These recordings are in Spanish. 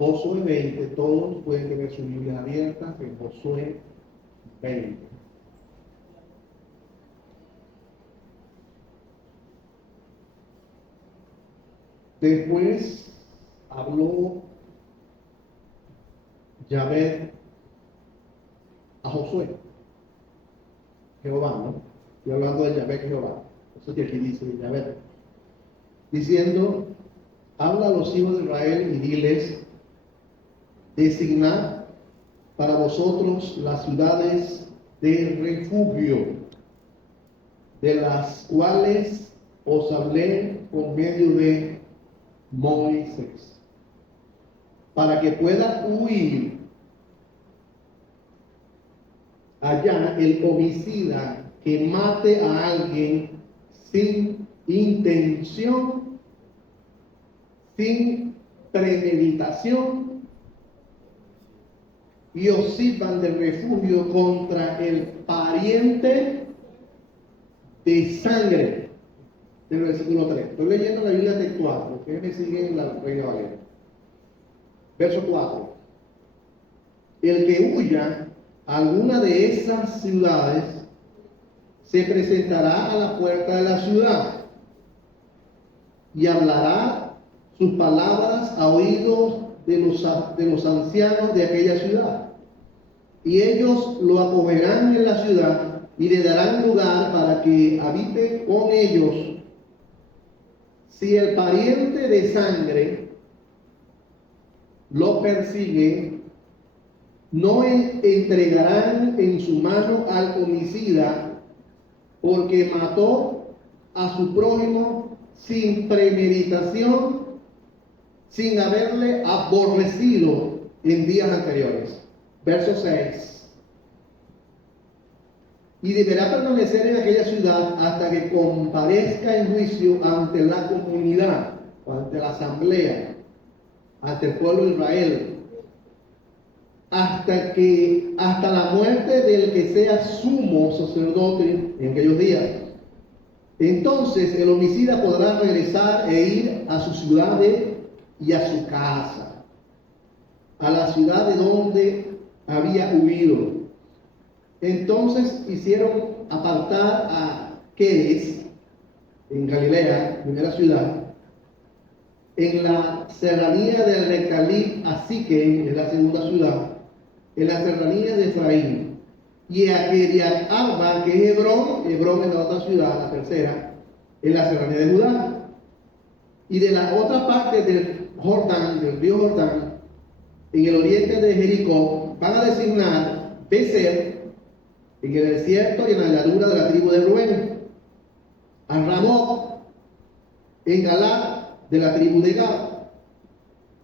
Josué 20, todos pueden tener sus Biblias abiertas en Josué 20. Después habló Yahvé a Josué, Jehová, ¿no? Estoy hablando de Yahvé Jehová. Eso que aquí dice Yahvé. Diciendo, habla a los hijos de Israel y diles, designad para vosotros las ciudades de refugio, de las cuales os hablé por medio de Moisés, para que pueda huir allá el homicida que mate a alguien sin intención, sin premeditación, y os sirvan de refugio contra el pariente de sangre. Del versículo 3. Estoy leyendo la Biblia textual, porque me siguen en la Reina Valera. Verso 4. El que huya a alguna de esas ciudades se presentará a la puerta de la ciudad y hablará sus palabras a oídos de los ancianos de aquella ciudad. Y ellos lo acogerán en la ciudad y le darán lugar para que habite con ellos. Si el pariente de sangre lo persigue, no entregarán en su mano al homicida, porque mató a su prójimo sin premeditación, sin haberle aborrecido en días anteriores. Verso 6. Y deberá permanecer en aquella ciudad hasta que comparezca en juicio ante la comunidad, o ante la asamblea, ante el pueblo de Israel, hasta la muerte del que sea sumo sacerdote en aquellos días. Entonces el homicida podrá regresar e ir a su ciudad y a su casa, a la ciudad de donde había huido. Entonces hicieron apartar a Keres, en Galilea, primera ciudad, en la serranía del Recalí a Siquem, en la segunda ciudad, en la serranía de Efraín, y a Kiriat Arba, que es Hebrón en la otra ciudad, la tercera, en la serranía de Judá. Y de la otra parte del Jordán, del río Jordán, en el oriente de Jericó, van a designar Beser, en el desierto y en la llanura de la tribu de Rubén, a Ramot, en Galad, de la tribu de Gad,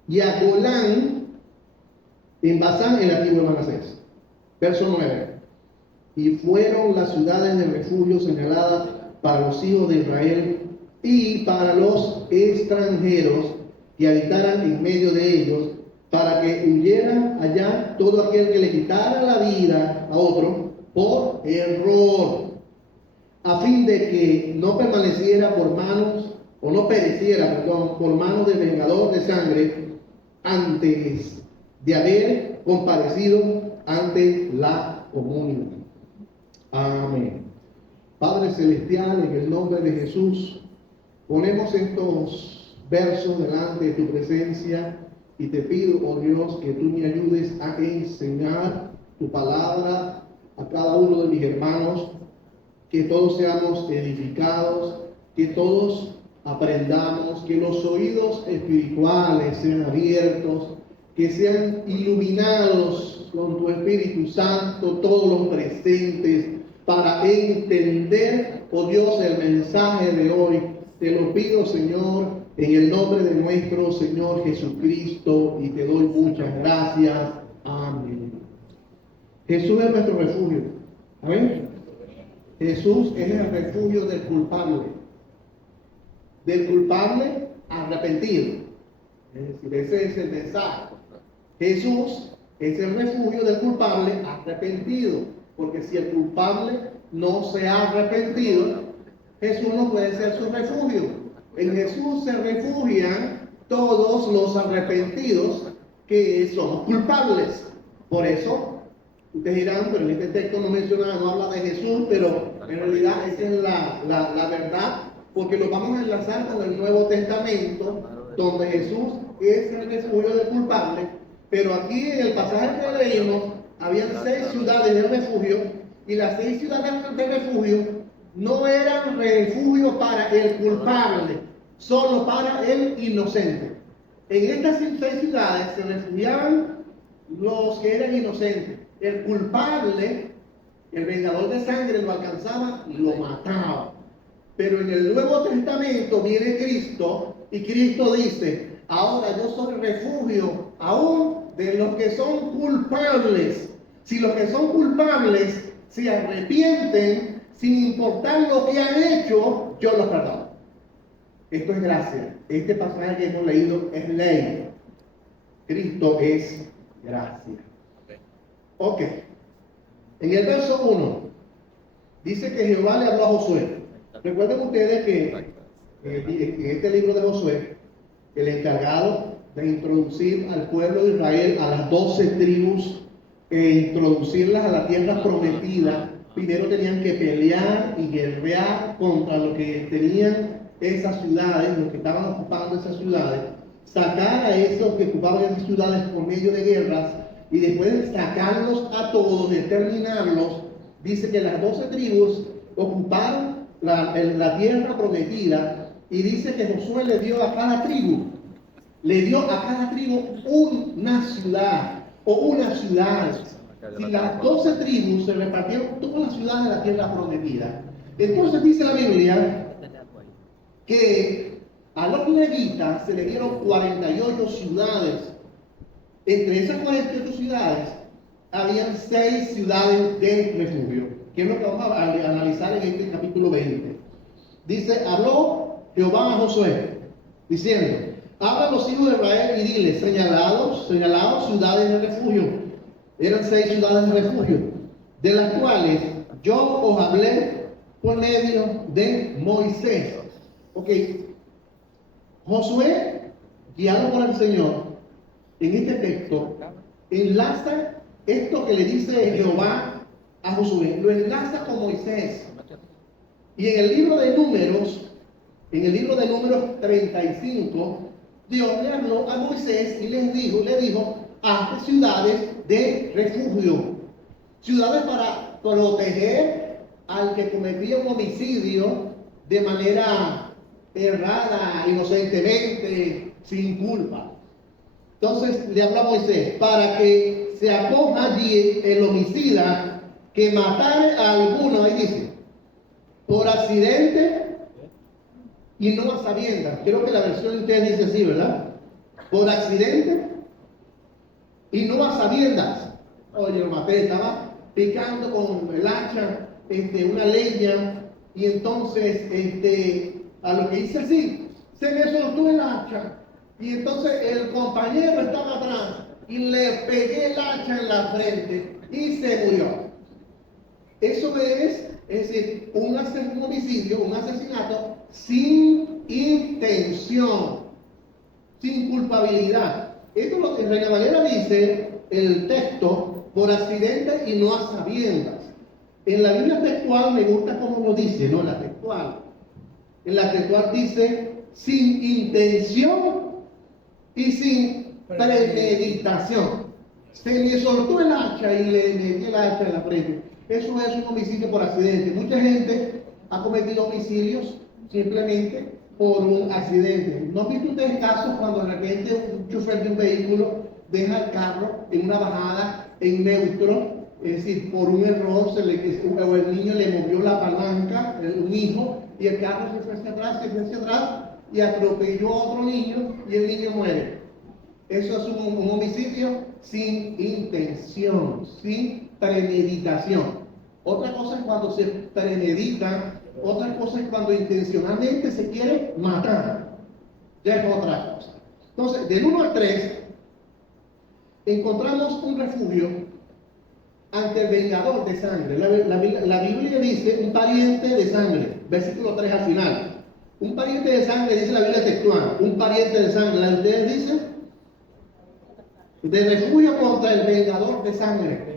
y a Golán, en Basán, en la tribu de Manasés. Verso 9. Y fueron las ciudades de refugio señaladas para los hijos de Israel y para los extranjeros que habitaran en medio de ellos, para que huyeran allá todo aquel que le quitara la vida a otro por error, a fin de que no permaneciera por manos, o no pereciera, perdón, por manos de vengador de sangre, antes de haber comparecido ante la comunidad. Amén. Padre Celestial, en el nombre de Jesús, ponemos estos versos delante de tu presencia y te pido, oh Dios, que tú me ayudes a enseñar tu palabra a cada uno de mis hermanos, que todos seamos edificados, que todos aprendamos, que los oídos espirituales sean abiertos, que sean iluminados con tu Espíritu Santo todos los presentes para entender, oh Dios, el mensaje de hoy. Te lo pido, Señor, en el nombre de nuestro Señor Jesucristo, y te doy muchas gracias. Amén. Jesús es nuestro refugio. Amén. Jesús es el refugio del culpable. Del culpable arrepentido. Es decir, ese es el mensaje. Jesús es el refugio del culpable arrepentido. Porque si el culpable no se ha arrepentido, Jesús no puede ser su refugio. En Jesús se refugian todos los arrepentidos que somos culpables. Por eso, ustedes dirán, pero en este texto no menciona, no habla de Jesús, pero en realidad esa es la verdad, porque lo vamos a enlazar con el Nuevo Testamento, donde Jesús es el refugio del culpable, pero aquí en el pasaje que leímos, habían 6 ciudades de refugio, y las 6 ciudades de refugio no eran refugio para el culpable, solo para el inocente. En estas 6 ciudades se refugiaban los que eran inocentes. El culpable, el vengador de sangre, lo alcanzaba y lo mataba. Pero en el Nuevo Testamento viene Cristo y Cristo dice: ahora yo soy refugio aún de los que son culpables. Si los que son culpables se arrepienten, sin importar lo que han hecho, yo los perdono. Esto es gracia. Este pasaje que hemos leído es ley. Cristo es gracia. Ok. En el verso 1 dice que Jehová le habló a Josué. Recuerden ustedes que en este libro de Josué, el encargado de introducir al pueblo de Israel a las 12 tribus e introducirlas a la tierra prometida, primero tenían que pelear y guerrear contra lo que tenían esas ciudades, los que estaban ocupando esas ciudades, sacar a esos que ocupaban esas ciudades por medio de guerras, y después de sacarlos a todos, de terminarlos, dice que las 12 tribus ocuparon la tierra prometida, y dice que Josué le dio a cada tribu una ciudad o unas ciudades. Y las 12 tribus se repartieron todas las ciudades de la tierra prometida. Entonces dice la Biblia que a los levitas se le dieron 48 ciudades. Entre esas 48 ciudades habían 6 ciudades de refugio, que es lo que vamos a analizar en este capítulo 20. Dice: habló Jehová a Josué, diciendo: habla a los hijos de Israel y diles: señalados ciudades de refugio. Eran 6 ciudades de refugio, de las cuales yo os hablé por medio de Moisés. Ok, Josué, guiado por el Señor, en este texto, enlaza esto que le dice Jehová a Josué, lo enlaza con Moisés. Y en el libro de Números 35, Dios le habló a Moisés y le dijo: hazte ciudades de refugio, ciudades para proteger al que cometía un homicidio de manera errada, inocentemente, sin culpa. Entonces le habla a Moisés para que se acoja allí el homicida que matare a alguno, ahí dice, por accidente y no a sabiendas. Creo que la versión de ustedes dice así, ¿verdad? Por accidente y no a sabiendas. Oye, lo maté, estaba picando con el hacha una leña, y entonces a lo que hice así, se me soltó el hacha, y entonces el compañero estaba atrás y le pegué el hacha en la frente y se murió. Eso es decir, un homicidio, un asesinato sin intención, sin culpabilidad. Esto es lo que en Reina Valera dice el texto: por accidente y no a sabiendas. En la Biblia textual me gusta cómo lo dice, ¿no? La textual. En la textual dice: sin intención y sin premeditación. Se me soltó el hacha y le metí el hacha en la frente. Eso es un homicidio por accidente. Mucha gente ha cometido homicidios simplemente por un accidente. ¿No han visto ustedes casos cuando de repente un chofer de un vehículo deja el carro en una bajada en neutro? Es decir, por un error o el niño le movió la palanca, un hijo, y el carro se fue hacia atrás y atropelló a otro niño y el niño muere. Eso es un homicidio sin intención, sin premeditación. Otra cosa es cuando se premedita, otra cosa es cuando intencionalmente se quiere matar. Ya es otra cosa. Entonces, del 1 al 3, encontramos un refugio ante el vengador de sangre. La Biblia dice un pariente de sangre, versículo 3 al final. Un pariente de sangre, dice la Biblia textual, un pariente de sangre. ¿La de ustedes dice? de refugio contra el vengador de sangre.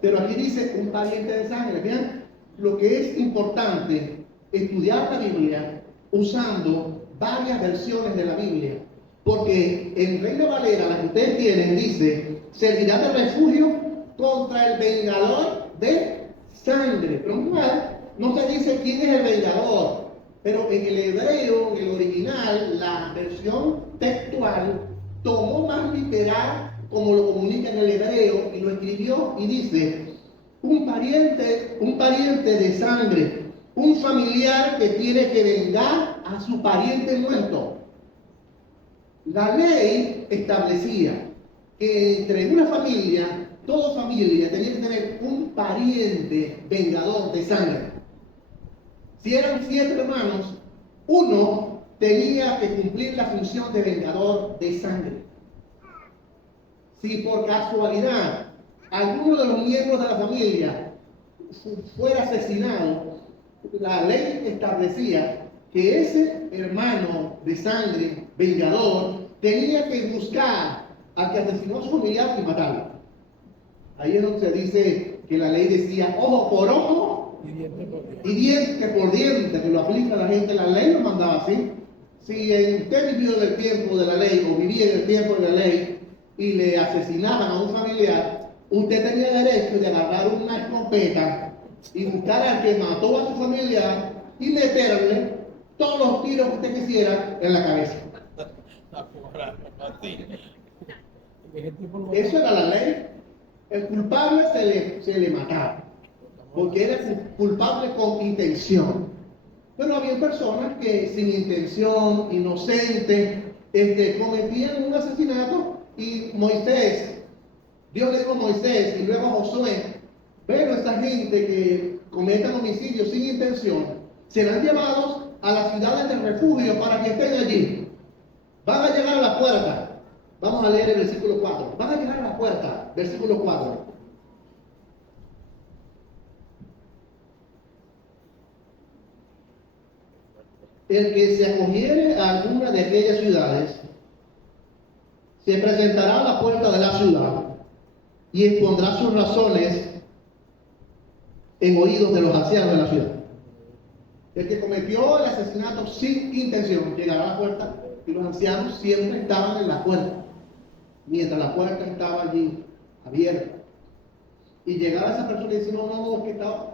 Pero aquí dice un pariente de sangre. Vean lo que es importante estudiar la Biblia usando varias versiones de la Biblia. Porque en Reina Valera, la que ustedes tienen, dice, servirá de refugio contra el vengador de sangre. Pero no se dice quién es el vengador. Pero en el hebreo, en el original, la versión textual tomó más literal como lo comunica en el hebreo y lo escribió y dice, un pariente de sangre, un familiar que tiene que vengar a su pariente muerto. La ley establecía que entre una familia, toda familia tenía que tener un pariente vengador de sangre. Si eran 7 hermanos, uno tenía que cumplir la función de vengador de sangre. Si por casualidad alguno de los miembros de la familia fuera asesinado, la ley establecía que ese hermano de sangre, vengador, tenía que buscar al que asesinó a su familiar y matarlo. Ahí es donde se dice que la ley decía ojo por ojo y diente por diente, que lo aplica la gente. La ley lo mandaba así. Si usted vivió del tiempo de la ley o vivía en el tiempo de la ley y le asesinaban a un familiar, usted tenía derecho de agarrar una escopeta y buscar al que mató a su familiar y meterle todos los tiros que usted quisiera en la cabeza. Eso era la ley. El culpable se le mataba, porque era culpable con intención. Pero había personas que sin intención, inocentes, cometían un asesinato y Moisés, Dios le dijo a Moisés y luego a Josué, pero esa gente que cometan homicidios sin intención serán llevados a las ciudades de refugio para que estén allí. Van a llegar a la puerta. Vamos a leer el versículo 4. Van a llegar a la puerta, versículo 4. El que se acogiere a alguna de aquellas ciudades se presentará a la puerta de la ciudad y expondrá sus razones en oídos de los ancianos de la ciudad. El que cometió el asesinato sin intención llegará a la puerta y los ancianos siempre estaban en la puerta, mientras la puerta estaba allí abierta. Y llegaba esa persona y decía, no, que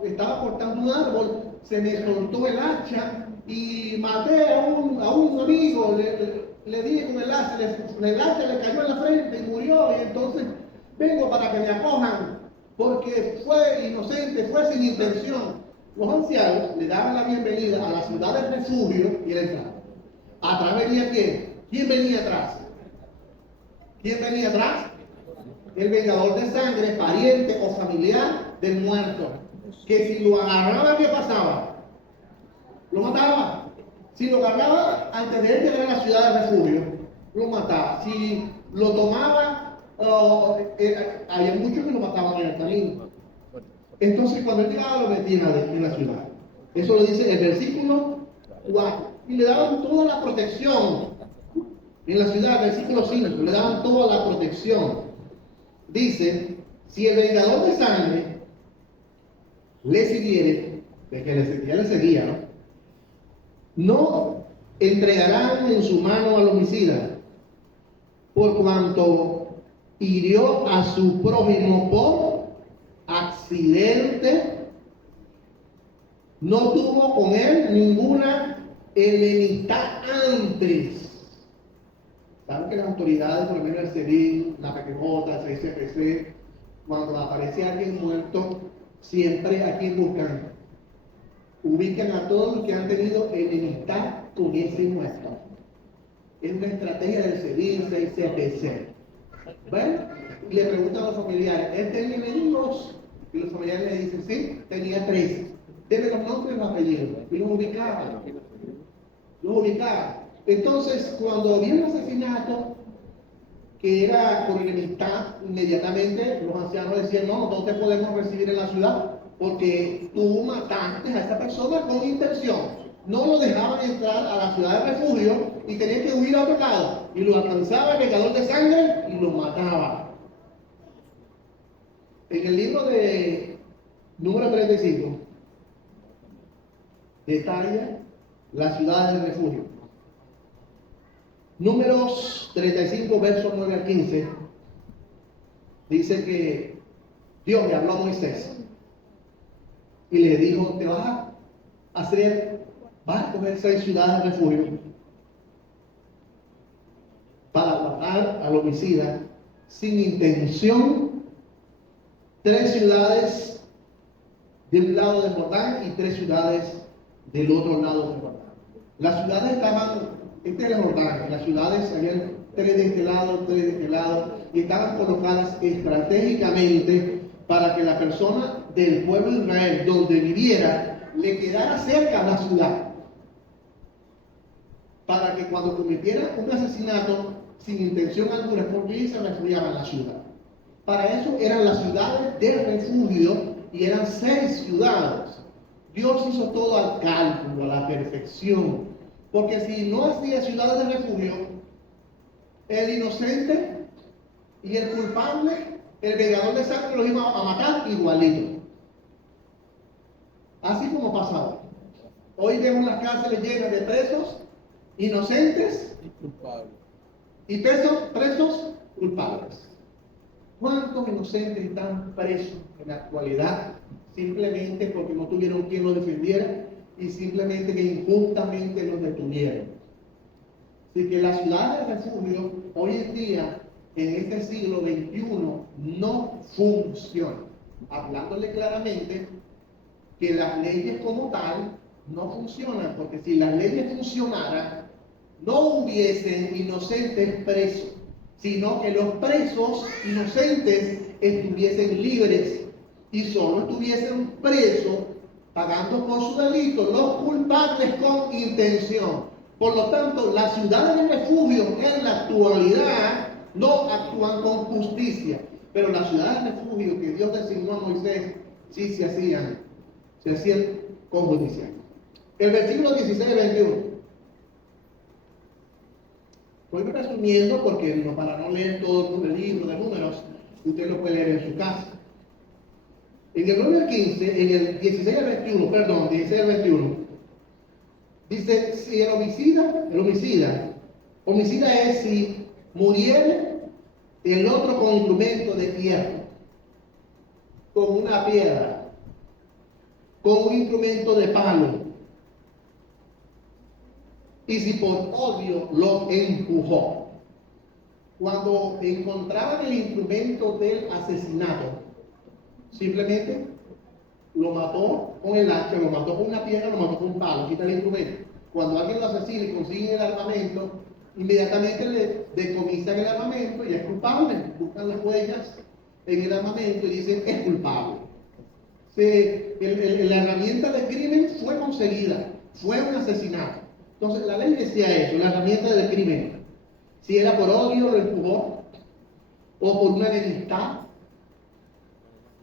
estaba cortando un árbol, se me soltó el hacha y maté a un amigo, le dije con el hacha, el hacha le cayó en la frente y murió, y entonces vengo para que me acojan, porque fue inocente, fue sin intención. Los ancianos le daban la bienvenida a la ciudad del refugio y él entraba. ¿Atrás venía quién? ¿Quién venía atrás? ¿Quién venía atrás? El vengador de sangre, pariente o familiar del muerto. Que si lo agarraba, ¿qué pasaba? Lo mataba. Si lo agarraba antes de él llegar a la ciudad de refugio, lo mataba. Si lo tomaba, había muchos que lo mataban en el camino. Entonces, cuando él llegaba, lo metían en la ciudad. Eso lo dice el versículo 4. Y le daban toda la protección en la ciudad, versículo 5. Le daban toda la protección. Dice, si el vengador de sangre le siguiere, de que ya le seguía, no entregarán en su mano al homicida, por cuanto hirió a su prójimo por accidente, no tuvo con él ninguna enemistad antes. Saben que las autoridades, por lo menos el CEDIL, la PPJ, el CCPC, cuando aparece alguien muerto, siempre a quien buscan, ubican a todos los que han tenido enemistad con ese muerto. Es una estrategia del CEDIL, del CCPC. Bueno, y le preguntan a los familiares, ¿él tenía enemigos? Y los familiares le dicen, sí, tenía 3. Deme los nombres y los apellidos. Y los ubicaban. Entonces, cuando había un asesinato que era por enemistad, inmediatamente los ancianos decían, no te podemos recibir en la ciudad porque tú mataste a esa persona con intención. no lo dejaban entrar a la ciudad de refugio y tenían que huir a otro lado. Y lo alcanzaba el vengador de sangre y lo mataba. En el libro de número 35 detalla las ciudades de refugio. Números 35, versos 9 al 15, dice que Dios le habló a Moisés y le dijo: te vas a coger 6 ciudades de refugio para matar al homicida sin intención, 3 ciudades de un lado del Jordán y 3 ciudades del otro lado del Jordán. Las ciudades estaban, este era el Jordán, y las ciudades habían 3 de este lado, 3 de este lado, y estaban colocadas estratégicamente para que la persona del pueblo de Israel, donde viviera, le quedara cerca a la ciudad, para que cuando cometiera un asesinato sin intención alguna, porque se refugiaba en la ciudad. Para eso eran las ciudades de refugio, y eran 6 ciudades. Dios hizo todo al cálculo, a la perfección, porque si no hacía ciudades de refugio, el inocente y el culpable, el vengador de sangre, los iba a matar igualito. Así como pasa hoy. Hoy vemos las cárceles llenas de presos inocentes y presos culpables. ¿Cuántos inocentes están presos en la actualidad simplemente porque no tuvieron quien los defendiera y simplemente que injustamente los detuvieron? Así que la ciudad de refugio hoy en día, en este siglo XXI, no funciona. Hablándole claramente que las leyes como tal no funcionan, porque si las leyes funcionaran, no hubiesen inocentes presos, sino que los presos inocentes estuviesen libres y solo estuviesen presos pagando por su delito los culpables con intención. Por lo tanto, las ciudades de refugio en la actualidad no actúan con justicia, pero las ciudades de refugio que Dios designó a Moisés sí se hacían con justicia. El versículo 16 y 21. Voy resumiendo porque para no leer todo el libro de Números, usted lo puede leer en su casa. En el 9 al 15, en el 16 al 21, perdón, 16 al 21, dice: si el homicida es si muriere el otro con instrumento de hierro, con una piedra, con un instrumento de palo, y si por odio lo empujó. Cuando encontraban el instrumento del asesinato, simplemente lo mató con el hacha, lo mató con una piedra, lo mató con un palo, quita el instrumento. Cuando alguien lo asesina y consigue el armamento, inmediatamente le decomisan el armamento y es culpable. Buscan las huellas en el armamento y dicen: es culpable. La herramienta del crimen fue conseguida, fue un asesinato. Entonces la ley decía eso, la herramienta del crimen. Si era por odio, lo empujó, o por una enemistad,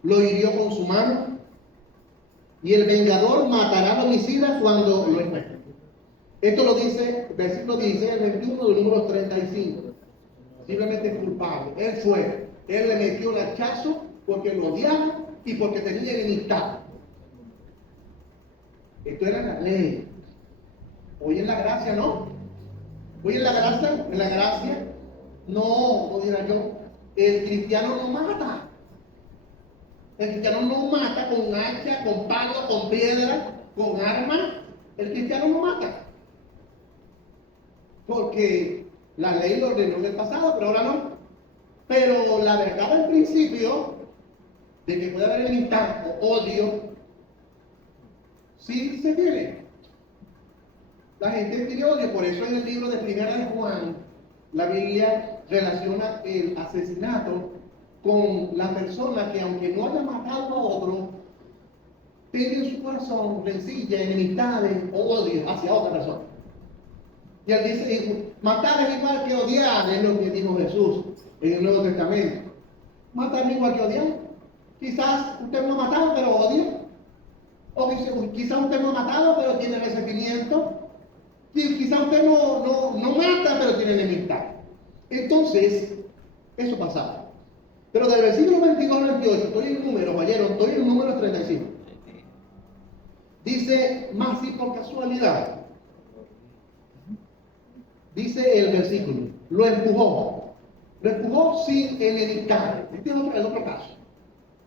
lo hirió con su mano, y el vengador matará al homicida cuando lo encuentre. Esto lo dice, versículo 16 al 21 del número 35. Simplemente es culpable. Él le metió el hachazo porque lo odiaba y porque tenía enemistad. Esto era la ley. Hoy en la gracia no. Hoy en la gracia no dirá yo, el cristiano no mata. El cristiano no mata con hacha, con palo, con piedra, con arma. El cristiano no mata. Porque la ley lo ordenó en el pasado, pero ahora no. Pero la verdad del principio, de que puede haber enemistad o odio, sí se tiene. La gente tiene odio, por eso en el libro de Primera de Juan, la Biblia relaciona el asesinato con la persona que, aunque no haya matado a otro, tiene en su corazón rencilla, enemistades o odio hacia otra persona. Y él dice: matar es igual que odiar, es lo que dijo Jesús en el Nuevo Testamento. Matar es igual que odiar. Quizás usted no ha matado, pero odia. O quizá usted no ha matado, pero tiene resentimiento. Quizá usted no mata, pero tiene enemistad. Entonces, eso pasaba. Pero del versículo 22 al 28, estoy en número, caballero, estoy en número 35. Dice, más si por casualidad. Dice el versículo, lo empujó sin enemistad. Este es el otro caso.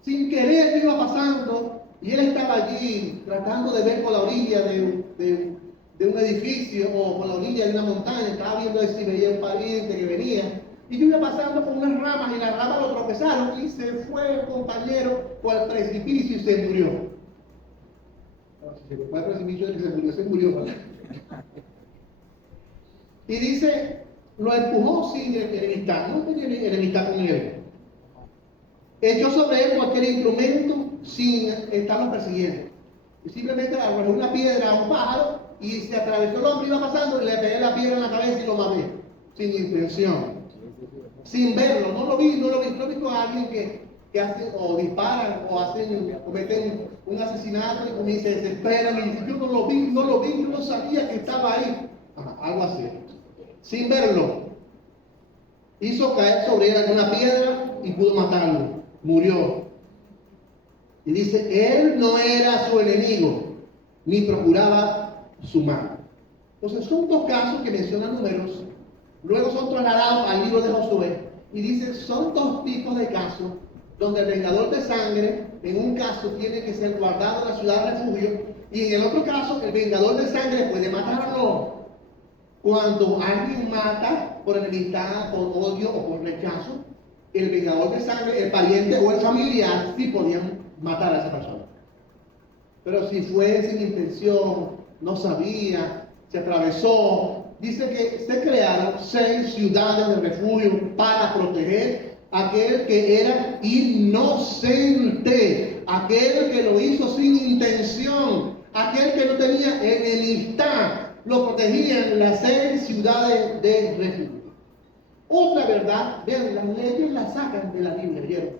Sin querer iba pasando y él estaba allí tratando de ver por la orilla de un edificio o por la orilla de una montaña, estaba viendo si veía un pariente que venía. Y yo iba pasando con unas ramas y las ramas lo tropezaron y se fue el compañero por el precipicio y se murió. Si se fue al precipicio y se murió, ¿verdad? Y dice, lo empujó sin enemistad, no tenía enemistad con él. Echó sobre él cualquier instrumento sin estarlo persiguiendo. Y simplemente arrojó una piedra a un pájaro y se atravesó el hombre, iba pasando y le pegué la piedra en la cabeza y lo maté. Sin intención. Sin verlo, no lo vi con alguien que hace o disparan o cometen un asesinato y se desesperan y dicen, yo no lo vi, yo no sabía que estaba ahí. Algo así. Sin verlo, hizo caer sobre él alguna piedra y pudo matarlo. Murió. Y dice, él no era su enemigo, ni procuraba su mal. Entonces son dos casos que mencionan Números, luego son trasladados al libro de Josué, y dice, son dos tipos de casos, donde el vengador de sangre, en un caso tiene que ser guardado en la ciudad de refugio, y en el otro caso, el vengador de sangre puede matarlo. Cuando alguien mata por enemistad, por odio o por rechazo, el vengador de sangre, el pariente o el familiar, sí podían matar a esa persona. Pero si fue sin intención, no sabía, se atravesó, dice que se crearon 6 ciudades de refugio para proteger a aquel que era inocente, aquel que lo hizo sin intención, aquel que no tenía enemistad. Lo protegían las 6 ciudades de refugio. Otra verdad, vean, las leyes las sacan de la Biblia, ¿vieron?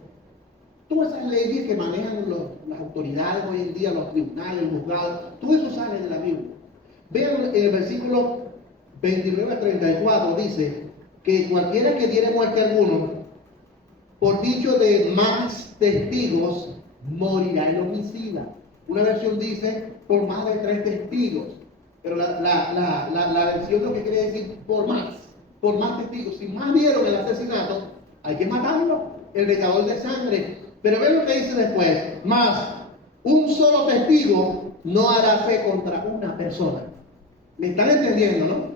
Todas esas leyes que manejan las autoridades hoy en día, los tribunales, los juzgados, todo eso sale de la Biblia. Vean en el versículo 29 al 34, dice que cualquiera que diere muerte a alguno, por dicho de más testigos, morirá el homicida. Una versión dice por más de 3 testigos. Pero la versión lo que quiere decir por más testigos. Si más vieron el asesinato, hay que matarlo, el vengador de sangre. Pero ven lo que dice después, más un solo testigo no hará fe contra una persona. ¿Me están entendiendo, no?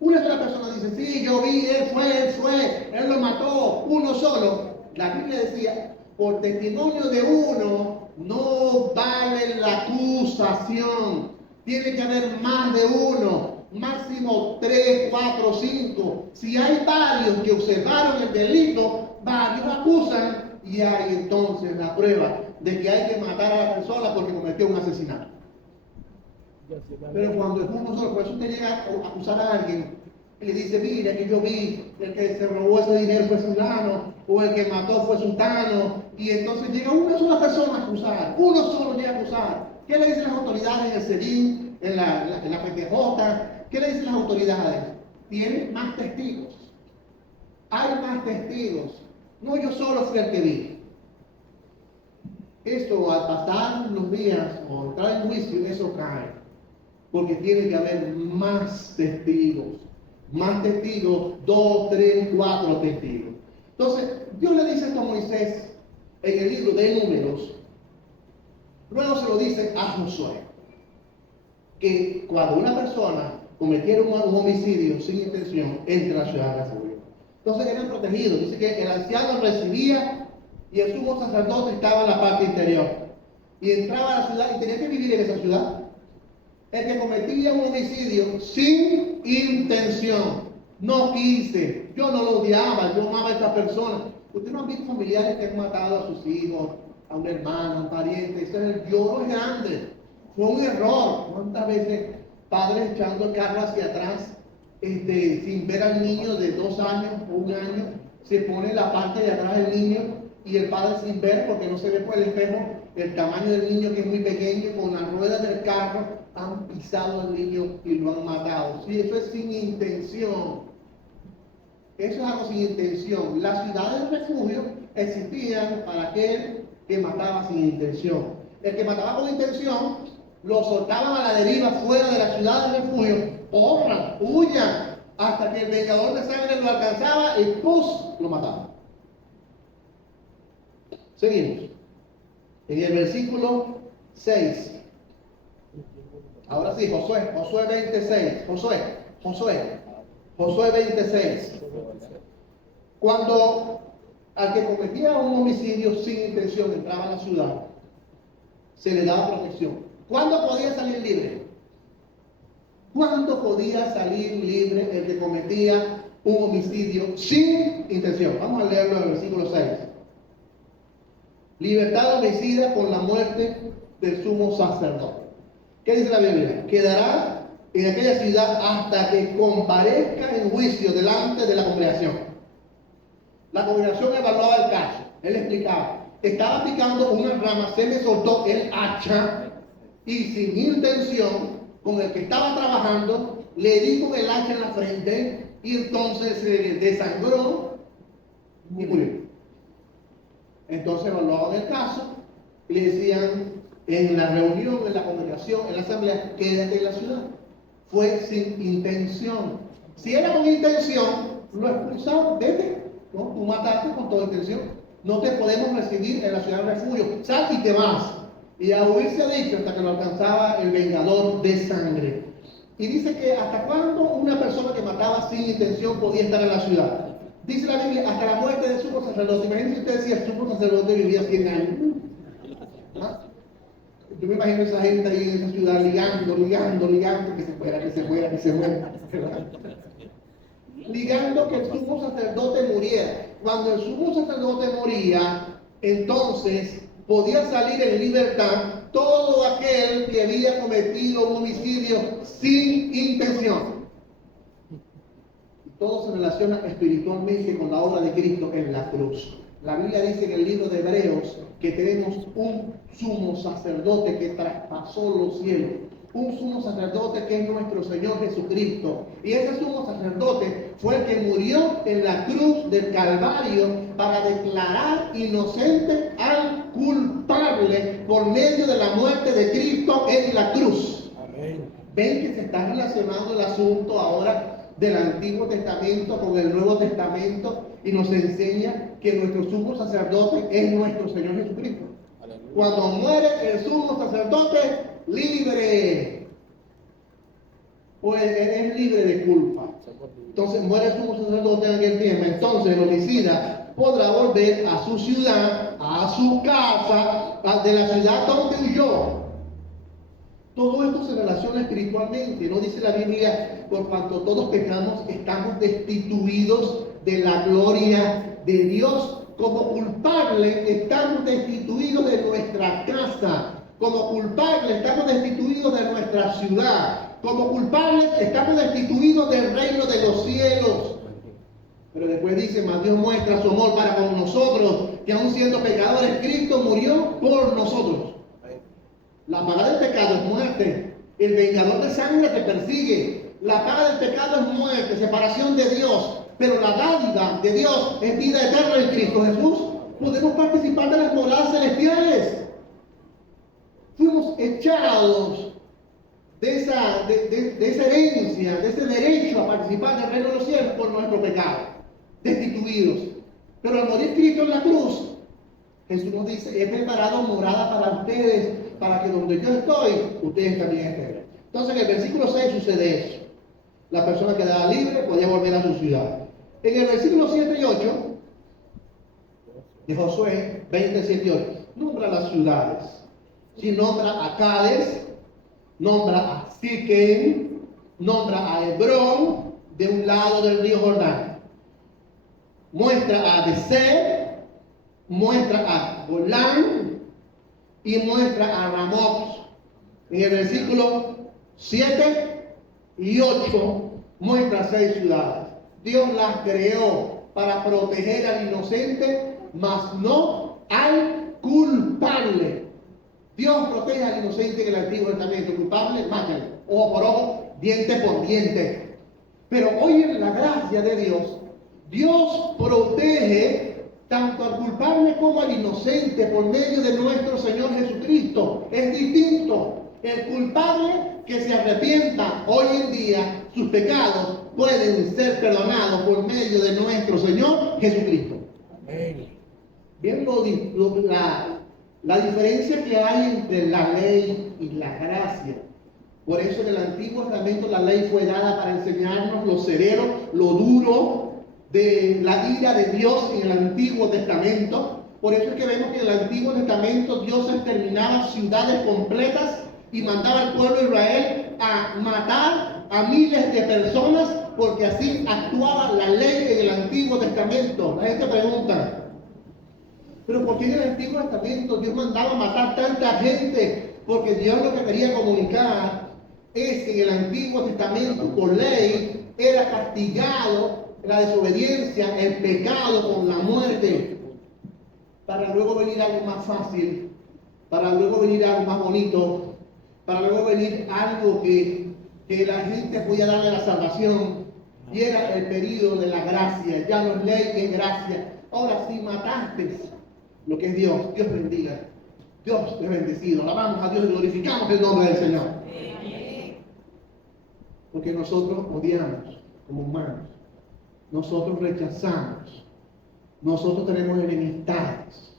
Una sola persona dice, sí, yo vi, él fue, él lo mató, uno solo. La Biblia decía, por testimonio de uno no vale la acusación. Tiene que haber más de uno, máximo 3, 4, 5. Si hay varios que observaron el delito, varios acusan y hay entonces la prueba de que hay que matar a la persona porque cometió un asesinato. Pero cuando es uno solo, por eso usted llega a acusar a alguien y le dice, mira que yo vi, el que se robó ese dinero fue fulano, o el que mató fue sultano, y entonces llega una sola persona a acusar, uno solo llega a acusar. ¿Qué le dicen las autoridades en el CEDIN, en la PTJ? ¿Qué le dicen las autoridades? Tienen más testigos. Hay más testigos. No, yo solo fui el que vi. Esto, al pasar los días o entrar en juicio, eso cae. Porque tiene que haber más testigos. Más testigos, 2, 3, 4 testigos. Entonces, Dios le dice esto a Moisés en el libro de Números. Luego se lo dice a Josué, que cuando una persona cometiera un homicidio sin intención, entra a la ciudad de refugio. Entonces eran protegidos. Dice que el anciano recibía y el sumo sacerdote estaba en la parte interior. Y entraba a la ciudad y tenía que vivir en esa ciudad. El que cometía un homicidio sin intención, no quise, yo no lo odiaba, yo amaba a esta persona. Ustedes no han visto familiares que han matado a sus hijos, a un hermano, a un pariente. Ese es el lloro grande. Fue un error. ¿Cuántas veces padres echando el carro hacia atrás, sin ver al niño de 2 años o 1 año, se pone en la parte de atrás del niño y el padre sin ver porque no se ve por el espejo, el tamaño del niño que es muy pequeño, con las ruedas del carro, han pisado al niño y lo han matado. Sí, eso es sin intención. Eso es algo sin intención. Las ciudades de refugio existían para aquel que mataba sin intención. El que mataba con intención, lo soltaban a la deriva fuera de la ciudad de refugio, corran, huyan, hasta que el vengador de sangre lo alcanzaba y ¡pus! Lo mataba. Seguimos. En el versículo 6. Ahora sí, Josué 26. Josué 26. Cuando al que cometía un homicidio sin intención entraba a la ciudad, se le daba protección. ¿Cuándo podía salir libre? ¿Cuándo podía salir libre el que cometía un homicidio sin intención? Vamos a leerlo en el versículo 6. Libertad homicida con la muerte del sumo sacerdote. ¿Qué dice la Biblia? Quedará en aquella ciudad hasta que comparezca en juicio delante de la congregación. La congregación evaluaba el caso. Él explicaba. Estaba picando una rama, se me soltó el hacha y sin intención, con el que estaba trabajando, le di con el hacha en la frente y entonces se desangró y murió. Entonces evaluaban el caso y le decían en la reunión, en la congregación, en la asamblea, quédate en la ciudad. Fue sin intención. Si era con intención, lo expulsaban, vete, ¿no? Tú mataste con toda intención. No te podemos recibir en la ciudad de refugio. Sal y te vas. Y a huirse ha dicho hasta que lo alcanzaba el vengador de sangre. Y dice que hasta cuándo una persona que mataba sin intención podía estar en la ciudad. Dice la Biblia, hasta la muerte del sumo sacerdote. Imagínense ustedes si el sumo sacerdote vivía 100 años. ¿Ah? Yo me imagino esa gente ahí en esa ciudad ligando, que se muera. Ligando que el sumo sacerdote muriera. Cuando el sumo sacerdote moría, entonces podía salir en libertad todo aquel que había cometido un homicidio sin intención. Todo se relaciona espiritualmente con la obra de Cristo en la cruz. La Biblia dice en el libro de Hebreos que tenemos un sumo sacerdote que traspasó los cielos. Un sumo sacerdote que es nuestro Señor Jesucristo. Y ese sumo sacerdote fue el que murió en la cruz del Calvario para declarar inocente al culpable por medio de la muerte de Cristo en la cruz. Amén. Ven que se está relacionando el asunto ahora del Antiguo Testamento con el Nuevo Testamento y nos enseña que nuestro sumo sacerdote es nuestro Señor Jesucristo. Aleluya. Cuando muere el sumo sacerdote, libre, pues es libre de culpa. Entonces muere el sumo sacerdote en aquel tiempo. Entonces el homicida podrá volver a su ciudad, a su casa, de la ciudad donde huyó. Todo esto se relaciona espiritualmente. No dice la Biblia, por cuanto todos pecamos, estamos destituidos de la gloria de Dios. Como culpables estamos destituidos de nuestra casa. Como culpables estamos destituidos de nuestra ciudad. Como culpables estamos destituidos del reino de los cielos. Pero después dice, mas Dios muestra su amor para con nosotros, que aun siendo pecadores, Cristo murió por nosotros. La paga del pecado es muerte. El vengador de sangre te persigue. La paga del pecado es muerte, separación de Dios. Pero la dádiva de Dios es vida eterna en Cristo Jesús. Podemos participar de las moradas celestiales. Fuimos echados de esa herencia, de ese derecho a participar del reino de los cielos por nuestro pecado. Destituidos. Pero al morir Cristo en la cruz, Jesús nos dice, he preparado morada para ustedes, para que donde yo estoy, ustedes también estén. Entonces en el versículo 6 sucede eso. La persona quedaba libre, podía volver a su ciudad. En el versículo 7 y 8 de Josué 27 y 8, nombra las ciudades. Si nombra a Cades, nombra a Siquem, nombra a Hebrón, de un lado del río Jordán. Muestra a Beser, muestra a Golán y muestra a Ramot. En el versículo 7 y 8 muestra 6 ciudades. Dios las creó para proteger al inocente, mas no al culpable. Dios protege al inocente en el Antiguo Testamento. Culpable, mátalo. Ojo por ojo, diente por diente. Pero hoy en la gracia de Dios, Dios protege tanto al culpable como al inocente por medio de nuestro Señor Jesucristo. Es distinto. El culpable que se arrepienta hoy en día, sus pecados pueden ser perdonados por medio de nuestro Señor Jesucristo. Amén. Bien, la diferencia que hay entre la ley y la gracia. Por eso en el Antiguo Testamento la ley fue dada para enseñarnos lo severo, lo duro de la ira de Dios en el Antiguo Testamento. Por eso es que vemos que en el Antiguo Testamento Dios exterminaba ciudades completas y mandaba al pueblo de Israel a matar a miles de personas, porque así actuaba la ley en el Antiguo Testamento. La gente pregunta, pero ¿por qué en el Antiguo Testamento Dios mandaba matar tanta gente? Porque Dios lo que quería comunicar es que en el Antiguo Testamento, por ley, era castigado la desobediencia, el pecado con la muerte, para luego venir algo más fácil, para luego venir algo más bonito, para luego venir algo que la gente podía darle la salvación, y era el periodo de la gracia. Ya no es ley, es gracia. Ahora, si mataste lo que es Dios, Dios bendiga. Dios es bendecido. Alabamos a Dios y glorificamos el nombre del Señor. Porque nosotros odiamos como humanos. Nosotros rechazamos. Nosotros tenemos enemistades.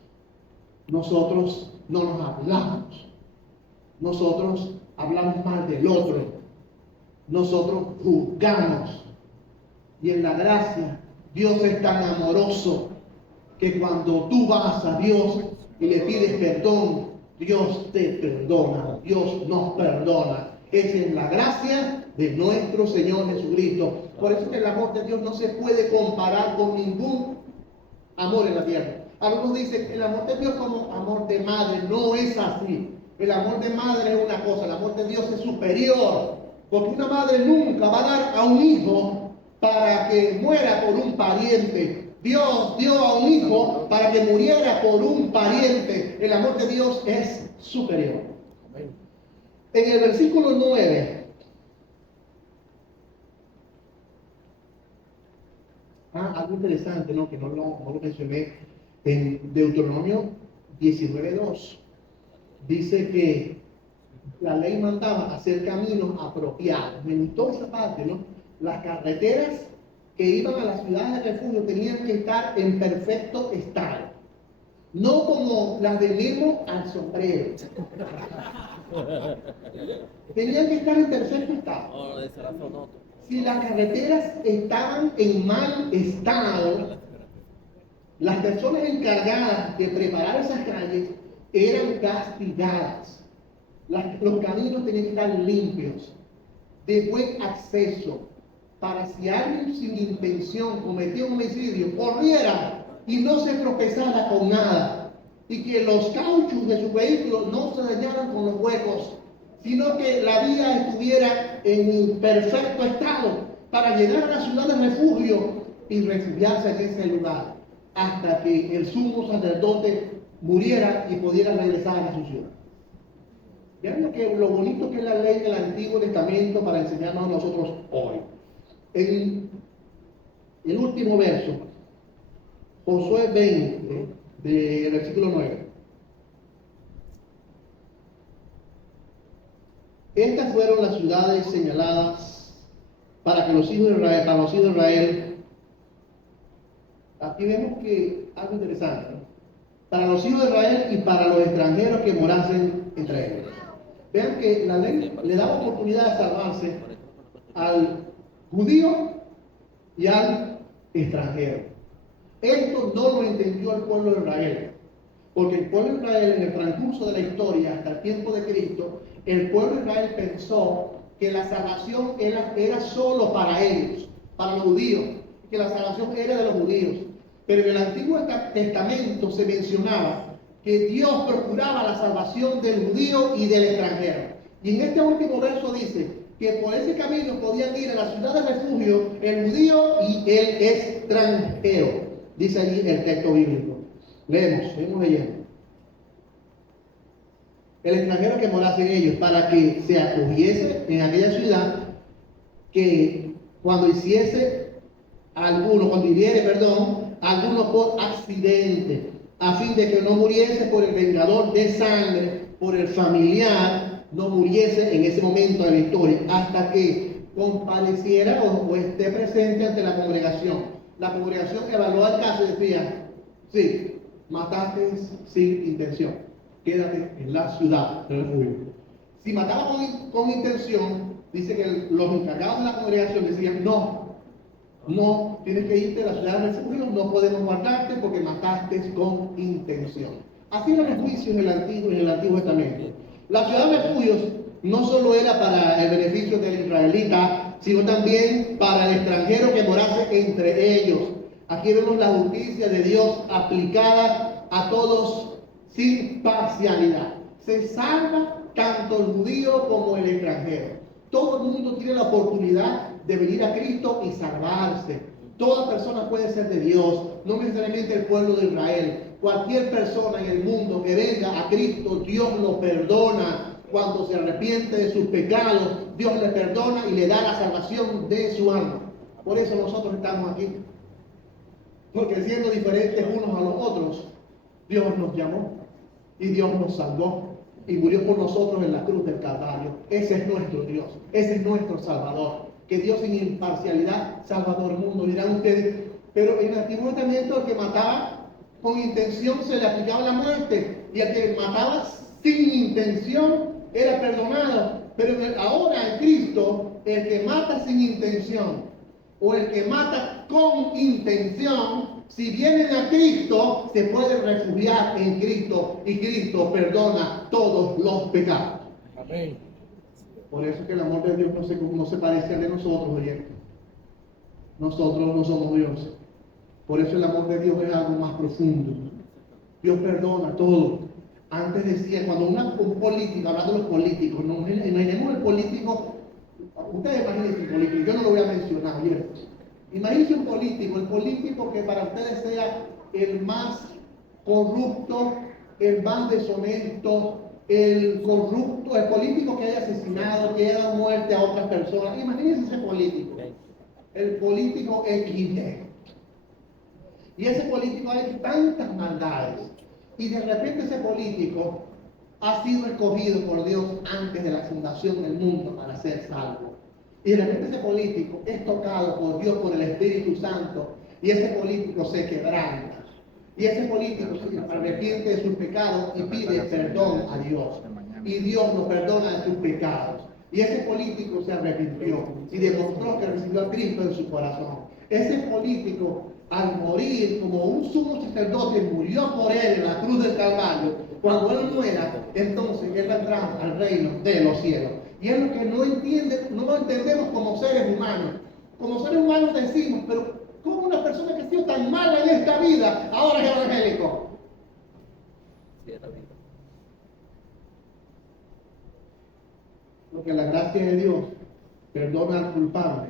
Nosotros no nos hablamos. Nosotros hablamos mal del otro. Nosotros juzgamos. Y en la gracia, Dios es tan amoroso que cuando tú vas a Dios y le pides perdón, Dios te perdona, Dios nos perdona. Es en la gracia de nuestro Señor Jesucristo. Por eso que el amor de Dios no se puede comparar con ningún amor en la tierra. Algunos dicen el amor de Dios como amor de madre. No es así. El amor de madre es una cosa, el amor de Dios es superior. Porque una madre nunca va a dar a un hijo para que muera por un pariente. Dios dio a un hijo para que muriera por un pariente. El amor de Dios es superior. En el versículo 9, algo interesante, ¿no? Que no lo mencioné. En Deuteronomio 19:2 dice que la ley mandaba hacer caminos apropiados. Me gustó esa parte, ¿no? Las carreteras que iban a las ciudades de refugio tenían que estar en perfecto estado. No como las de Nemo al sombrero. Tenían que estar en perfecto estado. Si las carreteras estaban en mal estado, las personas encargadas de preparar esas calles eran castigadas. Los caminos tenían que estar limpios, de buen acceso, para si alguien sin intención cometía un homicidio, corriera y no se tropezara con nada, y que los cauchos de su vehículo no se dañaran con los huecos, sino que la vía estuviera en perfecto estado para llegar a la ciudad de refugio y refugiarse en ese lugar, hasta que el sumo sacerdote muriera y pudiera regresar a su ciudad. Vean lo bonito que es la ley del Antiguo Testamento para enseñarnos a nosotros hoy. En el último verso, Josué 20, del versículo 9. Estas fueron las ciudades señaladas para los hijos de Israel. Aquí vemos que algo interesante, ¿no? Para los hijos de Israel y para los extranjeros que morasen entre ellos. Vean que la ley le daba oportunidad de salvarse al judío y al extranjero. Esto no lo entendió el pueblo de Israel, porque el pueblo de Israel, en el transcurso de la historia hasta el tiempo de Cristo, el pueblo de Israel pensó que la salvación era solo para ellos, para los judíos, que la salvación era de los judíos. Pero en el Antiguo Testamento se mencionaba que Dios procuraba la salvación del judío y del extranjero. Y en este último verso dice que por ese camino podían ir a la ciudad de refugio el judío y el extranjero. Dice allí el texto bíblico. Leemos leyendo. el extranjero que morase en ellos, para que se acogiese en aquella ciudad, que cuando hiriere, alguno por accidente, a fin de que no muriese por el vengador de sangre, por el familiar, no muriese en ese momento de la historia, hasta que compareciera o esté presente ante la congregación. La congregación evaluó el caso y decía: sí, mataste sin intención, quédate en la ciudad del refugio. Si mataba con intención, dice que los encargados de la congregación decían: no, tienes que irte a la ciudad del refugio, no podemos guardarte porque mataste con intención. Así eran los juicios en el Antiguo Testamento. La ciudad de refugios no solo era para el beneficio del israelita, sino también para el extranjero que morase entre ellos. Aquí vemos la justicia de Dios aplicada a todos sin parcialidad. Se salva tanto el judío como el extranjero. Todo el mundo tiene la oportunidad de venir a Cristo y salvarse. Toda persona puede ser de Dios, no necesariamente el pueblo de Israel. Cualquier persona en el mundo que venga a Cristo, Dios lo perdona. Cuando se arrepiente de sus pecados, Dios le perdona y le da la salvación de su alma. Por eso nosotros estamos aquí. Porque siendo diferentes unos a los otros, Dios nos llamó y Dios nos salvó y murió por nosotros en la cruz del Calvario. Ese es nuestro Dios, ese es nuestro Salvador. Que Dios sin imparcialidad salva a todo el mundo. Dirán ustedes: pero en el Antiguo Testamento el que mataba con intención se le aplicaba la muerte, y el que mataba sin intención era perdonado. Pero ahora en Cristo, el que mata sin intención o el que mata con intención, si vienen a Cristo, se puede refugiar en Cristo y Cristo perdona todos los pecados. Amén. Por eso es que el amor de Dios no se parece al de nosotros, oye. Nosotros no somos Dios. Por eso el amor de Dios es algo más profundo. Dios perdona todo. Antes decía, cuando un político, hablando de los políticos, no imaginemos el político, ustedes imagínense un político, yo no lo voy a mencionar, ¿sí? Imagínense un político, el político que para ustedes sea el más corrupto, el más deshonesto, el corrupto, el político que haya asesinado, que haya dado muerte a otras personas. Imagínense ese político, el político XD. Y ese político ha hecho tantas maldades, y de repente ese político ha sido escogido por Dios antes de la fundación del mundo para ser salvo. Y de repente ese político es tocado por Dios, por el Espíritu Santo, y ese político se quebranta. Y ese político se arrepiente de sus pecados y pide perdón a Dios. Y Dios lo perdona de sus pecados. Y ese político se arrepintió y demostró que recibió a Cristo en su corazón. Ese político, al morir como un sumo sacerdote, murió por él en la cruz del Calvario. Cuando él muera, entonces él va a entrar al reino de los cielos. Y es lo que no lo entendemos como seres humanos. Como seres humanos decimos: pero ¿cómo una persona que ha sido tan mala en esta vida ahora es evangélico? Porque la gracia de Dios perdona al culpable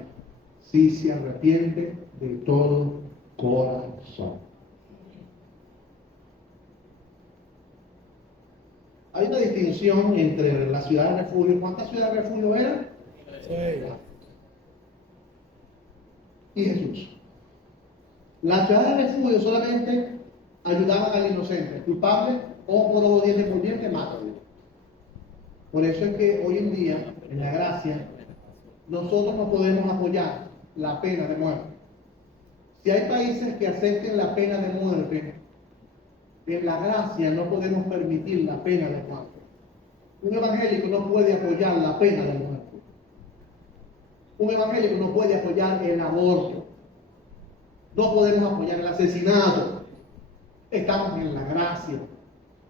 si se arrepiente de todo corazón. Hay una distinción entre la ciudad de refugio. ¿Cuántas ciudades de refugio eran? Y Jesús. La ciudad de refugio solamente ayudaban al inocente, culpable o por obediente por bien que mata. Por eso es que hoy en día, en la gracia, nosotros no podemos apoyar la pena de muerte. Si hay países que acepten la pena de muerte, en la gracia no podemos permitir la pena de muerte. Un evangélico no puede apoyar la pena de muerte. Un evangélico no puede apoyar el aborto. No podemos apoyar el asesinato. Estamos en la gracia.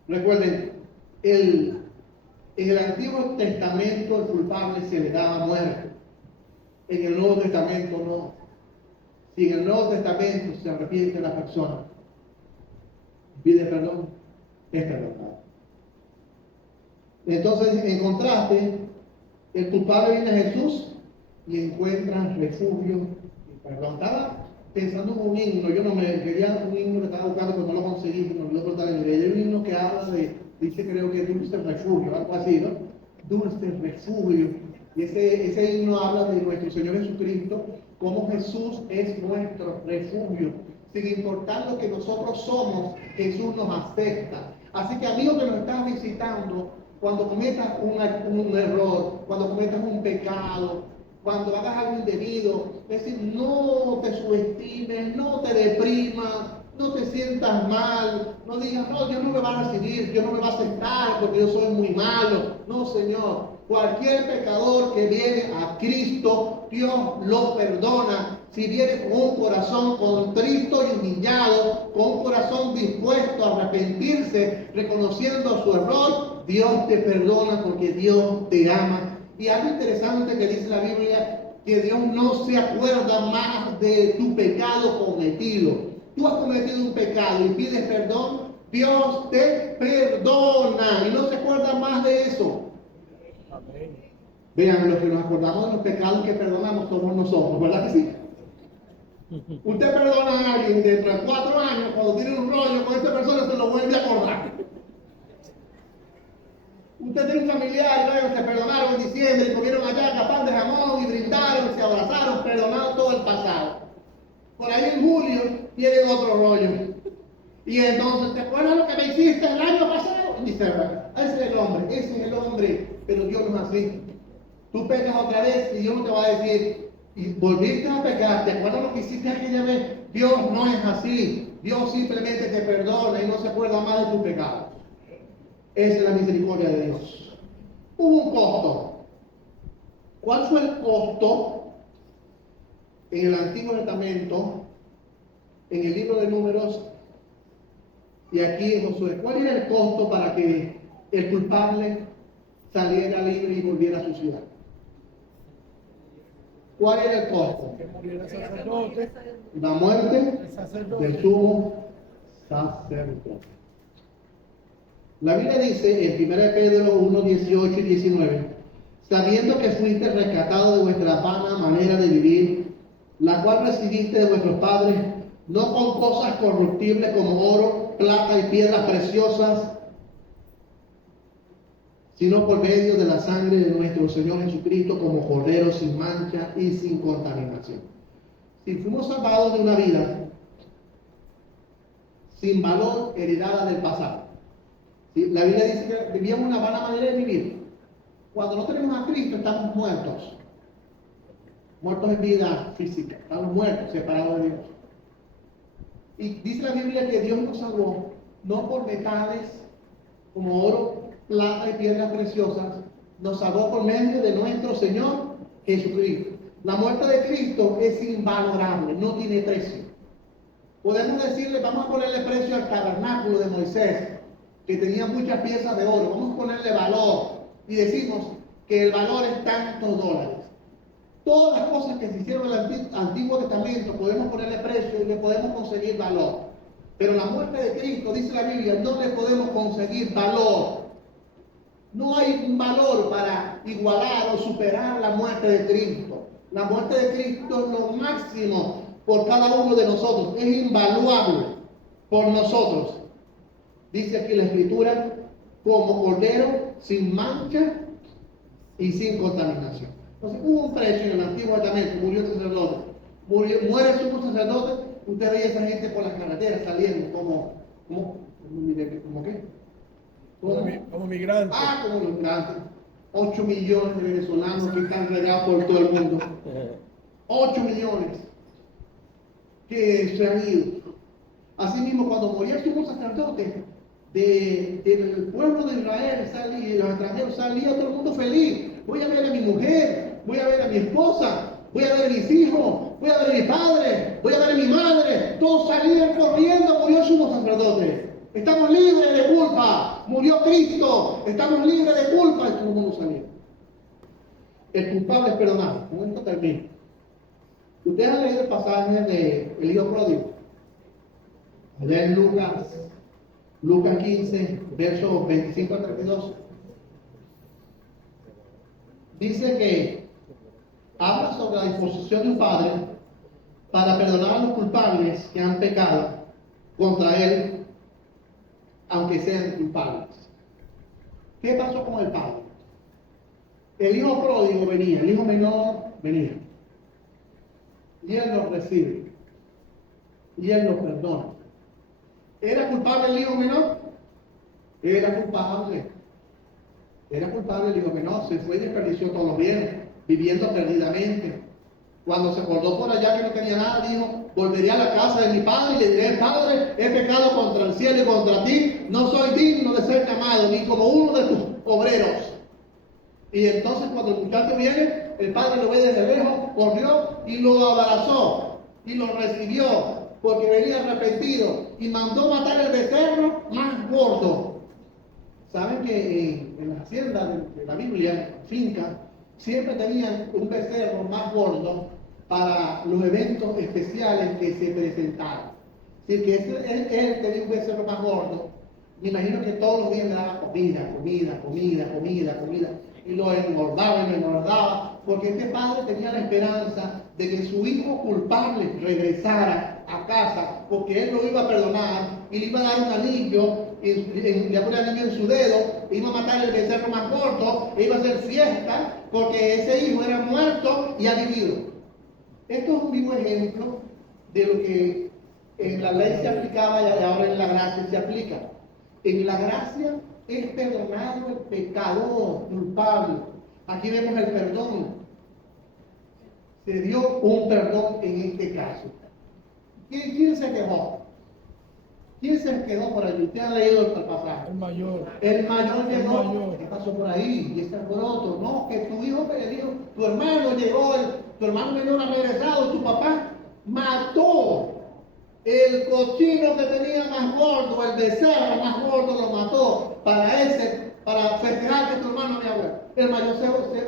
Recuerden, en el Antiguo Testamento el culpable se le daba muerte. En el Nuevo Testamento no. Si en el Nuevo Testamento se arrepiente la persona, pide perdón, es perdonado. Entonces, en contraste, el culpable viene a Jesús y encuentra refugio y perdón. Estaba pensando en un himno, yo no me quería un himno que estaba buscando, pero no lo conseguí, me olvidó cortar el video. Hay un himno que habla de dice creo que dulce refugio, algo así, ¿no? Dulce refugio. Y ese himno habla de nuestro Señor Jesucristo, como Jesús es nuestro refugio. Sin importar lo que nosotros somos, Jesús nos acepta. Así que amigo que nos estás visitando, cuando cometas un error, cuando cometas un pecado, cuando hagas algo indebido, es decir, no te subestimes, no te deprimas, no te sientas mal, no digas, no, Dios no me va a recibir, Dios no me va a aceptar porque yo soy muy malo. No, Señor, cualquier pecador que viene a Cristo, Dios lo perdona. Si viene con un corazón contrito y humillado, con un corazón dispuesto a arrepentirse, reconociendo su error, Dios te perdona porque Dios te ama. Y algo interesante que dice la Biblia, que Dios no se acuerda más de tu pecado cometido. Tú has cometido un pecado y pides perdón, Dios te perdona y no se acuerda más de eso. Amén. Vean, los que nos acordamos de los pecados que perdonamos somos nosotros, ¿verdad que sí? Usted perdona a alguien dentro de 4 años, cuando tiene un rollo con esa persona, se lo vuelve a acordar. Usted tiene un familiar, luego se perdonaron en diciembre y comieron allá pan de jamón y brindaron, se abrazaron, perdonaron todo el pasado. Por ahí en julio tiene otro rollo. Y entonces, ¿te acuerdas lo que me hiciste el año pasado? Y dice, ese es el hombre, pero Dios no es así. Tú pecas otra vez y Dios no te va a decir, y volviste a pecar, ¿te acuerdas lo que hiciste aquella vez? Dios no es así. Dios simplemente te perdona y no se acuerda más de tu pecado. Esa es la misericordia de Dios. Hubo un costo. ¿Cuál fue el costo en el Antiguo Testamento, en el libro de Números y aquí en Josué? ¿Cuál era el costo para que el culpable saliera libre y volviera a su ciudad? ¿Cuál era el costo? Que muriera el sacerdote. La muerte del sumo sacerdote. La Biblia dice en 1 Pedro 1, 18 y 19, sabiendo que fuiste rescatado de vuestra vana manera de vivir, la cual recibiste de vuestros padres, no con cosas corruptibles como oro, plata y piedras preciosas, sino por medio de la sangre de nuestro Señor Jesucristo, como cordero sin mancha y sin contaminación. Si fuimos salvados de una vida sin valor heredada del pasado, ¿sí? La Biblia dice que vivíamos una vana manera de vivir. Cuando no tenemos a Cristo estamos muertos. Muertos en vida física. Estamos muertos, separados de Dios. Y dice la Biblia que Dios nos salvó no por metales como oro, plata y piedras preciosas. Nos salvó por medio de nuestro Señor Jesucristo. La muerte de Cristo es invalorable, no tiene precio. Podemos decirle, vamos a ponerle precio al tabernáculo de Moisés, que tenía muchas piezas de oro. Vamos a ponerle valor y decimos que el valor es tantos dólares. Todas las cosas que se hicieron en el Antiguo Testamento podemos ponerle precio y le podemos conseguir valor. Pero la muerte de Cristo, dice la Biblia, no le podemos conseguir valor. No hay un valor para igualar o superar la muerte de Cristo. La muerte de Cristo es lo máximo por cada uno de nosotros. Es invaluable por nosotros. Dice aquí la Escritura, como cordero sin mancha y sin contaminación. Entonces hubo un precio en el Antiguo Testamento, murió el sacerdote. Muere el sumo sacerdote, usted veía a esa gente por las carreteras saliendo como qué? Como migrantes. Como migrantes. 8 millones de venezolanos que están regados por todo el mundo. 8 millones que se han ido. Asimismo, cuando moría el sumo sacerdote, del pueblo de Israel salía, los extranjeros salía todo el mundo feliz. Voy a ver a mi mujer, voy a ver a mi esposa, voy a ver a mis hijos, voy a ver a mi padre, voy a ver a mi madre. Todos salían corriendo, murió el sumo sacerdote. Estamos libres de culpa, murió Cristo, estamos libres de culpa. Y todo el mundo salía. El culpable es perdonado. Con esto termino. Ustedes han leído el pasaje del hijo pródigo. Allá en Lucas 15, versos 25 a 32. Dice que habla sobre la disposición de un padre para perdonar a los culpables que han pecado contra él, aunque sean culpables. ¿Qué pasó con el padre? El hijo pródigo venía, el hijo menor venía. Y él lo recibe. Y él lo perdona. ¿Era culpable el hijo menor? Era culpable. Era culpable el hijo menor. Se fue y desperdició todos los bienes, viviendo perdidamente. Cuando se acordó por allá que no tenía nada, dijo: volveré a la casa de mi padre y le diré: Padre, he pecado contra el cielo y contra ti, no soy digno de ser llamado ni como uno de tus obreros. Y entonces cuando el muchacho viene, el padre lo ve desde lejos, corrió y lo abrazó y lo recibió porque venía arrepentido y mandó matar el becerro más gordo. Saben que en la hacienda de la Biblia, finca, siempre tenían un becerro más gordo para los eventos especiales que se presentaban. Es decir, que él tenía un becerro más gordo. Me imagino que todos los días le daba comida, y lo engordaba, porque este padre tenía la esperanza de que su hijo culpable regresara a casa, porque él lo iba a perdonar y le iba a dar un anillo, le iba a poner anillo en su dedo, iba a matar el becerro más gordo, e iba a hacer fiesta, porque ese hijo era muerto y ha vivido. Esto es un vivo ejemplo de lo que en la ley se aplicaba y ahora en la gracia se aplica. En la gracia es perdonado el pecador culpable. Aquí vemos el perdón. Se dio un perdón en este caso. ¿Quién se quejó? ¿Quién se quedó por ahí? Usted ha leído el pasaje. El mayor. El mayor llegó. El mayor. ¿Qué pasó por ahí? Y está por otro. No, que tu hijo me dijo, tu hermano llegó, tu hermano menor ha regresado, tu papá mató el cochino que tenía más gordo, el becerro más gordo lo mató para festejar que tu hermano había vuelto. El mayor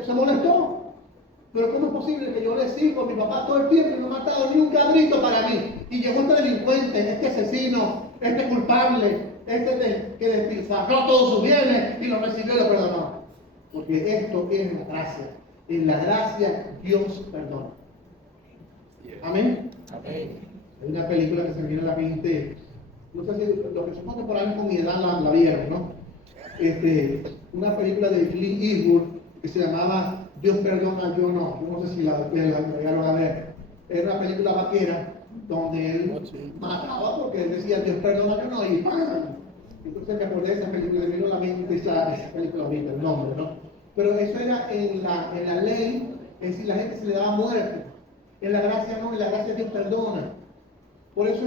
se molestó. Pero ¿cómo es posible que yo le sigo a mi papá todo el tiempo y no ha matado ni un cabrito para mí? Y llegó este delincuente, este asesino, este culpable, que despilfarró todos sus bienes y lo recibió y lo perdonó. Porque esto es la gracia. En la gracia Dios perdona. Amén. Amén. Hay una película que se me viene a la mente, no sé si los que somos contemporáneos con mi edad la vieron, ¿no? Una película de Clint Eastwood que se llamaba Dios perdona, yo no. Yo no sé si la llegaron a ver. Era una película vaquera donde él mataba porque él decía Dios perdona, yo no, y ¡pam! Entonces me acordé de esa película, me vino a la mente esa película ahorita, el nombre, ¿no? Pero eso era en la ley, es decir, la gente se le daba muerte. En la gracia no, en la gracia Dios perdona. Por eso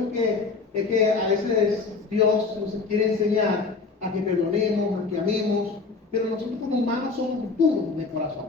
es que a veces Dios nos quiere enseñar a que perdonemos, a que amemos, pero nosotros como humanos somos duros de corazón.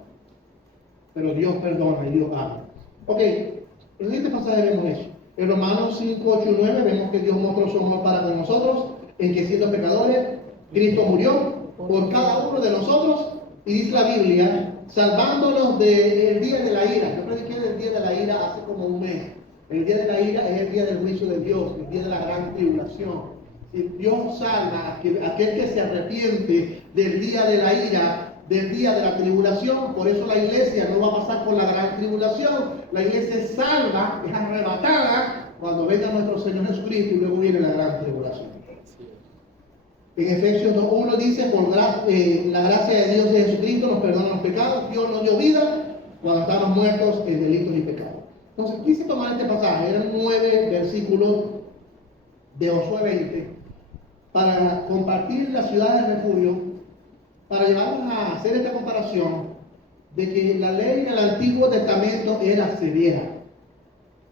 Pero Dios perdona y Dios ama. Ok, en este pasaje vemos eso. En Romanos 5, 8 y 9 vemos que Dios mostró su amor para con nosotros, en que siendo pecadores, Cristo murió por cada uno de nosotros, y dice la Biblia, salvándonos del día de la ira. Yo prediqué del día de la ira hace como un mes. El día de la ira es el día del juicio de Dios, el día de la gran tribulación. Si Dios salva a aquel que se arrepiente del día de la ira, del día de la tribulación. Por eso la iglesia no va a pasar por la gran tribulación. La iglesia es salva, es arrebatada cuando venga nuestro Señor Jesucristo y luego viene la gran tribulación. En Efesios 2:1 dice, por la gracia de Dios de Jesucristo nos perdona los pecados. Dios nos dio vida cuando estábamos muertos en delitos y pecados. Entonces, quise tomar este pasaje, eran 9 versículos de Josué 20, para compartir la ciudad de refugio, para llevarnos a hacer esta comparación de que la ley del Antiguo Testamento era severa.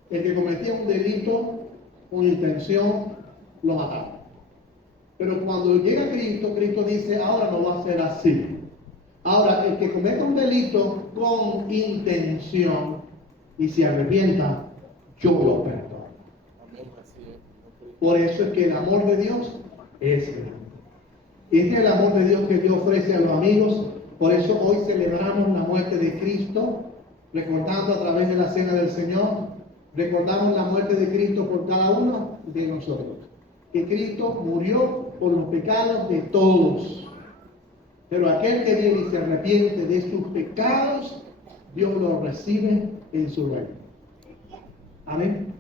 El que cometía un delito con intención lo mataba. Pero cuando llega Cristo, Cristo dice, ahora no va a ser así. Ahora, el que cometa un delito con intención y se arrepienta, yo lo perdono. Por eso es que el amor de Dios es grande. Este es el amor de Dios que Dios ofrece a los amigos. Por eso hoy celebramos la muerte de Cristo, recordando a través de la cena del Señor, recordamos la muerte de Cristo por cada uno de nosotros. Que Cristo murió por los pecados de todos. Pero aquel que viene y se arrepiente de sus pecados, Dios lo recibe en su reino. Amén.